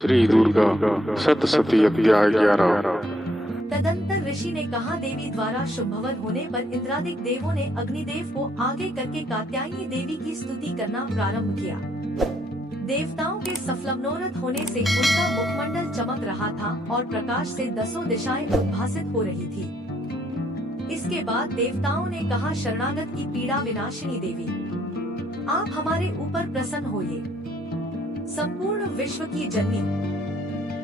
श्री दुर्गा सतसती अध्याय 11। तदंतर ऋषि ने कहा, देवी द्वारा शुभवन होने पर इंद्रादिक देवों ने अग्निदेव को आगे करके कात्यायनी देवी की स्तुति करना प्रारंभ किया। देवताओं के सफलमनोरथ होने से उनका मुखमंडल चमक रहा था और प्रकाश से दसों दिशाएं उद्भासित हो रही थी। इसके बाद देवताओं ने कहा, शरणागत की पीड़ा विनाशिनी देवी, आप हमारे ऊपर प्रसन्न होइए। संपूर्ण विश्व की जननी,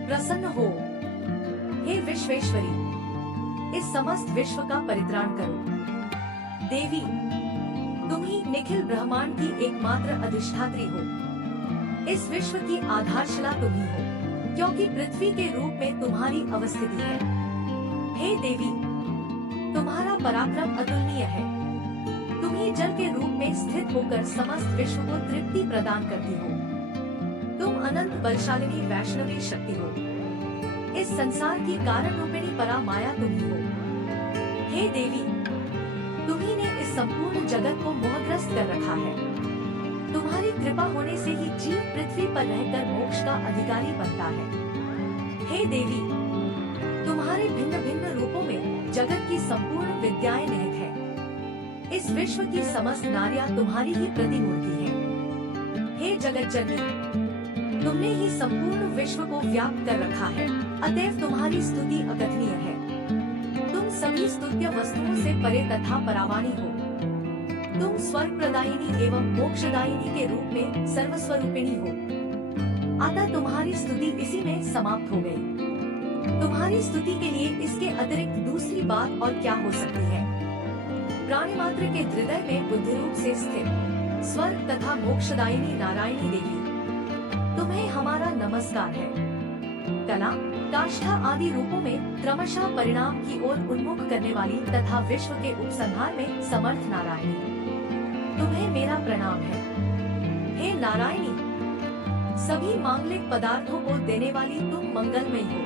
प्रसन्न हो। हे विश्वेश्वरी, इस समस्त विश्व का परित्राण करो। देवी, तुम ही निखिल ब्रह्मांड की एकमात्र अधिष्ठात्री हो। इस विश्व की आधारशिला तुम ही हो, क्योंकि पृथ्वी के रूप में तुम्हारी अवस्थिति है। हे देवी, तुम्हारा पराक्रम अतुलनीय है। तुम ही जल के रूप में स्थित होकर समस्त विश्व को तृप्ति प्रदान करती हो। तुम अनंत बलशालिनी वैष्णवी शक्ति हो। इस संसार की कारण रूपिणी परा माया तुम ही हो। हे देवी, तुम्ही ने इस संपूर्ण जगत को मोहग्रस्त कर रखा है। तुम्हारी कृपा होने से ही जीव पृथ्वी पर रहकर मोक्ष का अधिकारी बनता है। हे देवी, तुम्हारे भिन्न भिन्न रूपों में जगत की संपूर्ण विद्याएं निहित है। इस विश्व की समस्त नारियां तुम्हारी ही प्रतिमूर्ति है। हे जगत जननी, तुमने ही संपूर्ण विश्व को व्याप्त कर रखा है, अतएव तुम्हारी स्तुति अकथनीय है। तुम सभी स्तुत्य वस्तुओं से परे तथा परावाणी हो। तुम स्वर्ग प्रदायिनी एवं मोक्षदायिनी के रूप में सर्वस्वरूपिणी हो। अतः तुम्हारी स्तुति इसी में समाप्त हो गई। तुम्हारी स्तुति के लिए इसके अतिरिक्त दूसरी बात और क्या हो सकती है। प्राणी मात्र के हृदय में बुद्धि रूप से स्थित स्वर्ग तथा मोक्षदायिनी नारायणी देवी, तुम्हें हमारा नमस्कार है। कला, काष्ठा आदि रूपों में क्रमशः परिणाम की ओर उन्मुख करने वाली तथा विश्व के उपसंहार में समर्थ नारायणी, तुम्हें मेरा प्रणाम है। हे नारायणी, सभी मांगलिक पदार्थों को देने वाली तुम मंगलमयी हो।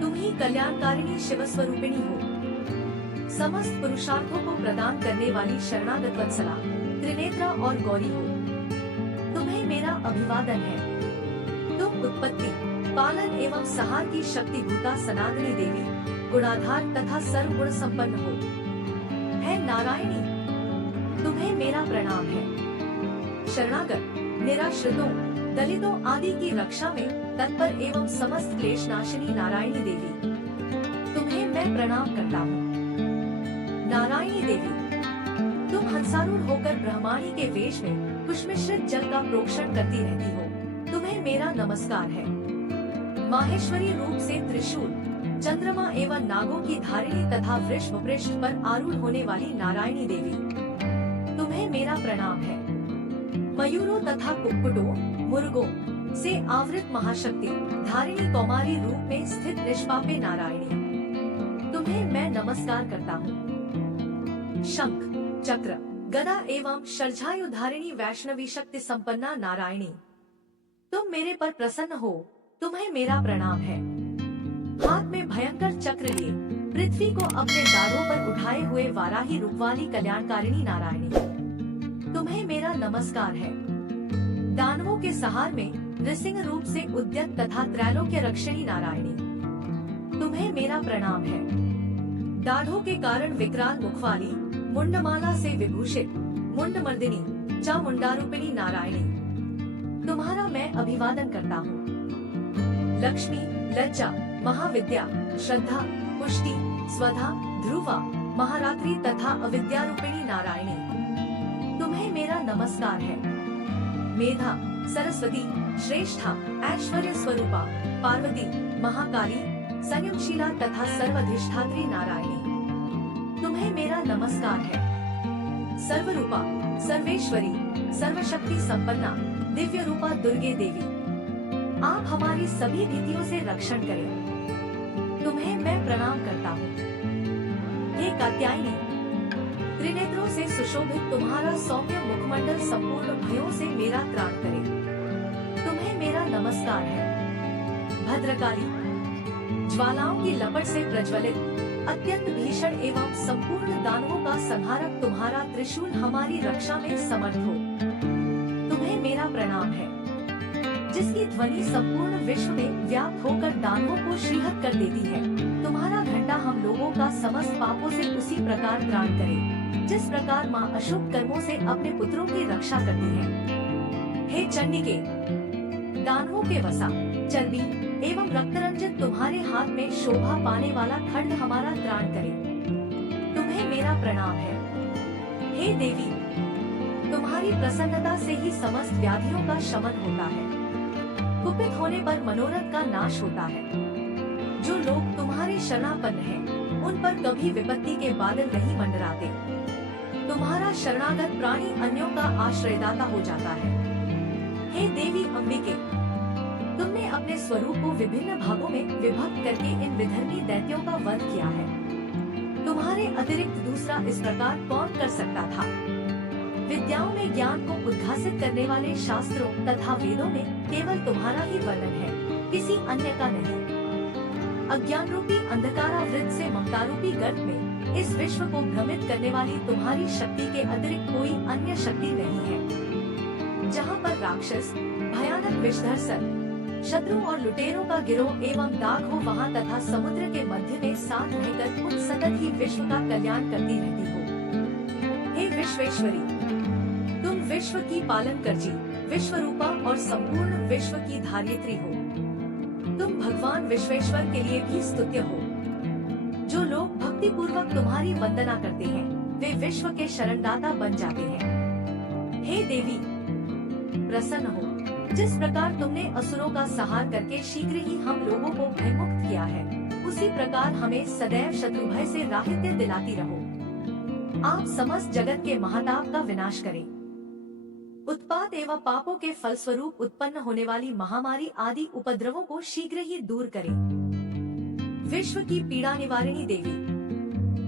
तुम ही कल्याणकारिणी शिवस्वरूपिणी हो। समस्त पुरुषार्थों को प्रदान करने वाली शरणागत वत्सला, त्रिनेत्रा और गौरी हो। तुम्हें मेरा अभिवादन है। तुम उत्पत्ति, पालन एवं सहार की शक्तिभूता सनातनी देवी, गुणाधार तथा सर्वगुण संपन्न हो। है नारायणी, तुम्हें मेरा प्रणाम है। शरणागत, निराश्रितों, दलितों आदि की रक्षा में तत्पर एवं समस्त क्लेश नाशिनी नारायणी देवी, तुम्हें मैं प्रणाम करता हूँ। नारायणी देवी, तुम हंसारूढ़ होकर ब्रह्माणी के वेश में पुष्पमिश्रित जल का प्रोक्षण करती रहती हो। तुम्हें मेरा नमस्कार है। माहेश्वरी रूप से त्रिशूल, चंद्रमा एवं नागों की धारिणी तथा वृषभ पृष्ठ पर आरूढ़ होने वाली नारायणी देवी, तुम्हें मेरा प्रणाम है। मयूरों तथा कुक्कुटों, मुर्गों से आवृत महाशक्ति धारिणी कौमारी रूप में स्थित निष्पापे नारायणी, तुम्हें मैं नमस्कार करता हूँ। शंख, चक्र, गदा एवं शरझायु धारिणी वैष्णवी शक्ति संपन्ना नारायणी, तुम मेरे पर प्रसन्न हो। तुम्हें मेरा प्रणाम है। हाथ में भयंकर चक्र लिए पृथ्वी को अपने दाढ़ों पर उठाए हुए वाराही रूप वाली कल्याणकारिणी नारायणी, तुम्हें मेरा नमस्कार है। दानवों के सहार में नृसिंह रूप से उद्यत तथा त्रैलोक्य रक्षिणी नारायणी, तुम्हें मेरा प्रणाम है। दाढ़ों के कारण विकराल मुखवाली, मुंडमाला से विभूषित मुंडमर्दिनी चामुंडारूपिणी नारायणी, तुम्हारा मैं अभिवादन करता हूँ। लक्ष्मी, लज्जा, महाविद्या, श्रद्धा, पुष्टि, स्वधा, ध्रुवा, महारात्रि तथा अविद्यारूपिणी नारायणी, तुम्हें मेरा नमस्कार है। मेधा, सरस्वती, श्रेष्ठा, ऐश्वर्य स्वरूपा, पार्वती, महाकाली, संयमशीला तथा सर्वाधिष्ठात्री नारायणी, तुम्हें मेरा नमस्कार है। सर्वरूपा, सर्वेश्वरी, सर्वशक्ति संपन्ना, दिव्य रूपा दुर्गे देवी, आप हमारी सभी भीतियों से रक्षण करें। तुम्हें मैं प्रणाम करता हूँ। हे कात्यायनी, त्रिनेत्रों से सुशोभित तुम्हारा सौम्य मुखमंडल संपूर्ण भयों से मेरा त्राण करे। तुम्हें मेरा नमस्कार है। भद्रकाली, ज्वालाओं की लपट से प्रज्वलित अत्यंत भीषण एवं संपूर्ण दानवों का संहारक तुम्हारा त्रिशूल हमारी रक्षा में समर्थ हो। तुम्हें मेरा प्रणाम है। जिसकी ध्वनि संपूर्ण विश्व में व्याप्त होकर दानवों को श्रीहत कर देती है। तुम्हारा घंटा हम लोगों का समस्त पापों से उसी प्रकार त्राण करे, जिस प्रकार माँ अशुभ कर्मों से अपने पुत्रों की रक्षा करती है। हे चंडिके, दानवों के वसा, चर्बी एवं रक्तरंजित तुम्हारे हाथ में शोभा पाने वाला खड्ग हमारा त्राण करे। तुम्हें मेरा प्रणाम है। हे देवी, तुम्हारी प्रसन्नता से ही समस्त व्याधियों का शमन होता है। कुपित होने पर मनोरथ का नाश होता है। जो लोग तुम्हारे शरणापन्न हैं, उन पर कभी विपत्ति के बादल नहीं मंडराते। तुम्हारा शरणागत प्राणी अन्यों का आश्रयदाता हो जाता है। हे देवी अम्बिके, तुमने अपने स्वरूप को विभिन्न भागों में विभक्त करके इन विधर्मी दैत्यों का वध किया है। तुम्हारे अतिरिक्त दूसरा इस प्रकार कौन कर सकता था? विद्याओं में ज्ञान को उद्घासित करने वाले शास्त्रों तथा वेदों में केवल तुम्हारा ही वर्णन है, किसी अन्य का नहीं। अज्ञान रूपी अंधकारावृत से ममता रूपी गर्त में इस विश्व को भ्रमित करने वाली तुम्हारी शक्ति के अतिरिक्त कोई अन्य शक्ति नहीं है। जहाँ पर राक्षस, भयानक विषधर सर्प, शत्रु और लुटेरों का गिरोह एवं दाग हो, वहाँ तथा समुद्र के मध्य में साथ रहकर खुद सतत ही विश्व का कल्याण करती रहती हो। हे विश्वेश्वरी, तुम विश्व की पालन करजी, विश्वरूपा और संपूर्ण विश्व की धारित्री हो। तुम भगवान विश्वेश्वर के लिए भी स्तुत्य हो। जो लोग भक्ति पूर्वक तुम्हारी वंदना करते हैं, वे विश्व के शरणदाता बन जाते हैं। हे देवी, प्रसन्न हो। जिस प्रकार तुमने असुरों का संहार करके शीघ्र ही हम लोगों को भयमुक्त किया है, उसी प्रकार हमें सदैव शत्रु भय से राहित्य दिलाती रहो। आप समस्त जगत के महाताप का विनाश करें। उत्पात एवं पापों के फलस्वरूप उत्पन्न होने वाली महामारी आदि उपद्रवों को शीघ्र ही दूर करें। विश्व की पीड़ा निवारिणी देवी,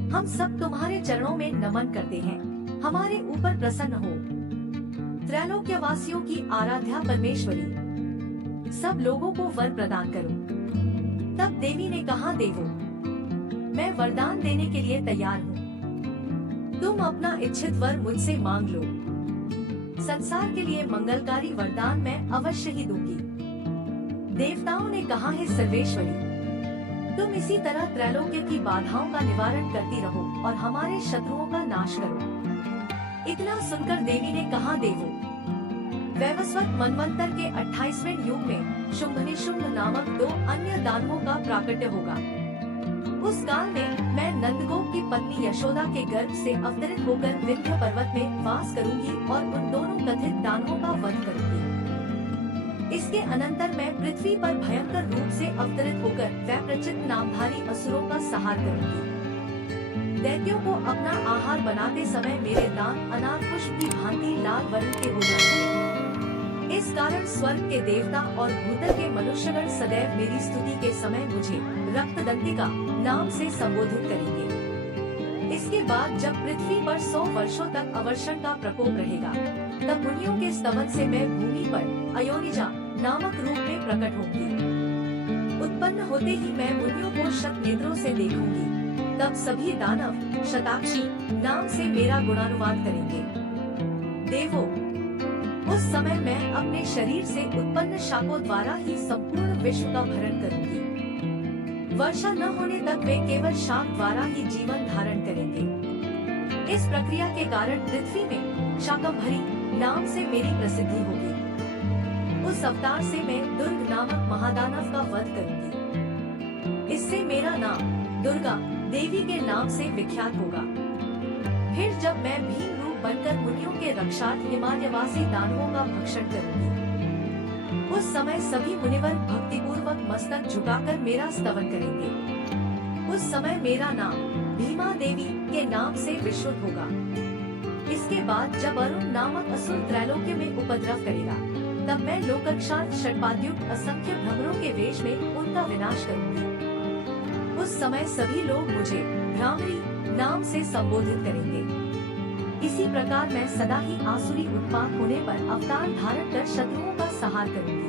हम सब तुम्हारे चरणों में नमन करते हैं। हमारे ऊपर प्रसन्न हो। त्रैलोक्यवासियों की आराध्या परमेश्वरी, सब लोगों को वर प्रदान करो। तब देवी ने कहा, देवो, मैं वरदान देने के लिए तैयार हूँ। तुम अपना इच्छित वर मुझसे मांग लो। संसार के लिए मंगलकारी वरदान मैं अवश्य ही दूंगी। देवताओं ने कहा, है सर्वेश्वरी, तुम इसी तरह त्रैलोक्य की बाधाओं का निवारण करती रहो और हमारे शत्रुओं का नाश करो। इतना सुनकर देवी ने कहा, देवो, वैवस्वत मनवंतर के 28वें युग में शुंभ निशुंभ नामक 2 अन्य दानवों का प्राकट्य होगा। उस काल में मैं नंदगोप की पत्नी यशोदा के गर्भ से अवतरित होकर विंध्य पर्वत में वास करूंगी और उन दोनों कथित दानवों का वध करूंगी। इसके अनंतर मैं पृथ्वी पर भयंकर रूप से अवतरित होकर वैप्रचित नामधारी असुरों का संहार करूंगी। दैत्यों को अपना आहार बनाते समय मेरे दांत अनार पुष्प की भांति लाल वर्ण के हो जाएंगे। इस कारण स्वर्ग के देवता और भूतल के मनुष्यगण सदैव मेरी स्तुति के समय मुझे रक्तदंतिका नाम से संबोधित करेंगे। इसके बाद जब पृथ्वी पर 100 वर्षों तक अवर्षण का प्रकोप रहेगा, तब मुनियों के स्तवन से मैं भूमि पर अयोनिजा नामक रूप में प्रकट होंगी। उत्पन्न होते ही मैं मुनियों को शत नेत्रों से देखूंगी। तब सभी दानव शताक्षी नाम से मेरा गुणानुवाद करेंगे। देवो, उस समय मैं अपने शरीर से उत्पन्न शापों द्वारा ही संपूर्ण विश्व का भरण करूंगी। वर्षा न होने तक वे केवल शाप द्वारा ही जीवन धारण करेंगे। इस प्रक्रिया के कारण पृथ्वी में शाकंभरी नाम से मेरी प्रसिद्धि होगी। उस अवतार से मैं दुर्ग नामक महादानव का वध करूंगी। इससे मेरा नाम दुर्गा देवी के नाम से विख्यात होगा। फिर जब मैं भीम रूप बनकर मुनियों के रक्षार्थ हिमालयवासी दानवों का भक्षण करूंगी, उस समय सभी मुनिवर भक्तिपूर्वक मस्तक झुकाकर मेरा स्तवन करेंगे। उस समय मेरा नाम भीमा देवी के नाम से विश्रुत होगा। इसके बाद जब अरुण नामक असुर त्रैलोक्य में उपद्रव करेगा, तब मैं लोकक्षांत षट्पाद्युक्त असंख्य भ्रमरों के वेश में उनका विनाश करूंगी। उस समय सभी लोग मुझे भ्रामरी नाम से संबोधित करेंगे। इसी प्रकार मैं सदा ही आसुरी उत्पात होने पर अवतार धारण कर शत्रुओं का संहार करूंगी।